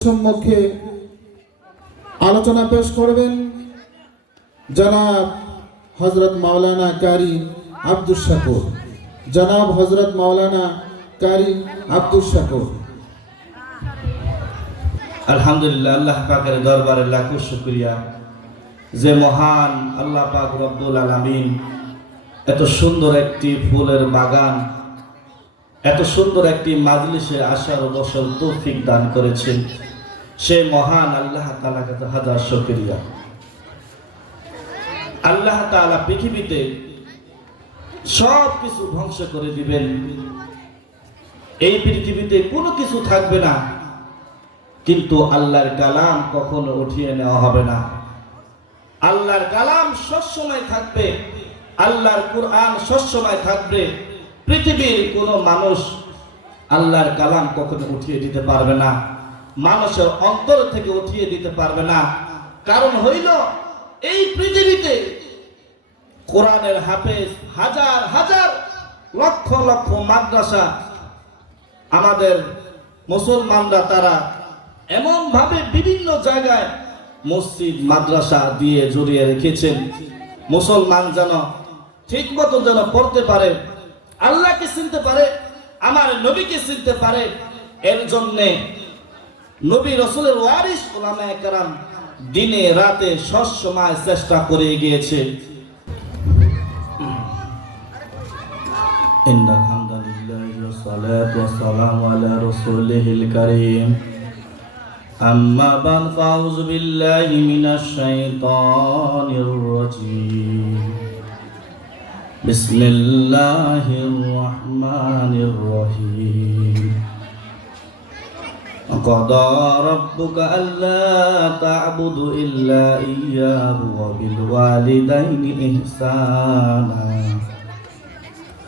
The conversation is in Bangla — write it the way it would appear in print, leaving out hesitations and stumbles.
সম্মুখে আলোচনা পেশ করবেন জনাব হযরত মাওলানা কারি আব্দুস শাকুর। জনাব হযরত মাওলানা কারি আব্দুস শাকুর। আলহামদুলিল্লাহ, আল্লাহ পাকের দরবারে লাখো শুকরিয়া যে মহান আল্লাহ পাক রব্বুল আলামিন এত সুন্দর একটি ফুলের বাগান, এত সুন্দর একটি মাজলিসে আসার বসর তৌফিক দান করেছেন। সেই মহান আল্লাহ তাআলার কাছে হাজার শুকরিয়া। আল্লাহ তাআলা পৃথিবীতে সব কিছু ধ্বংস করে দিবেন, এই পৃথিবীতে কোনো কিছু থাকবে না, কিন্তু আল্লাহর কালাম কখনো উঠিয়ে নেওয়া হবে না। আল্লাহর কালাম সবসময় থাকবে, আল্লাহর কুরআন সবসময় থাকবে। পৃথিবীর কোনো মানুষ আল্লাহর কালাম কখনো উঠিয়ে দিতে পারবে না, মানুষের অন্তর থেকে উঠিয়ে দিতে পারবে না। কারণ হইল এই পৃথিবীতে কোরআনের হাফেজ হাজার হাজার লক্ষ লক্ষ মাদ্রাসা আমাদের মুসলমানরা তারা এমন ভাবে বিভিন্ন জায়গায় মসজিদ মাদ্রাসা দিয়ে জড়িয়ে রেখেছেন, মুসলমান যেন ঠিক মতো যেন পড়তে পারে, আল্লাহকে চিনতে পারে, আমার নবীকে চিনতে পারে। এর জন্যে নবী রাসূলের ওয়ারিস উলামায়ে কেরাম দিনে রাতে সব সময় চেষ্টা করে গিয়েছে। ইন্নাল হামদুলিল্লাহি ওয়াস সালাতু ওয়াস সালামু আলা রাসূলিল কারীম। আম্মা বা'দ, ফাউযু বিল্লাহি মিনাশ শাইতানির রাজীম। বিসমিল্লাহির রহমানির রহিম। قضى ربك ألا تعبدوا إلا إياه وبالوالدين إحسانا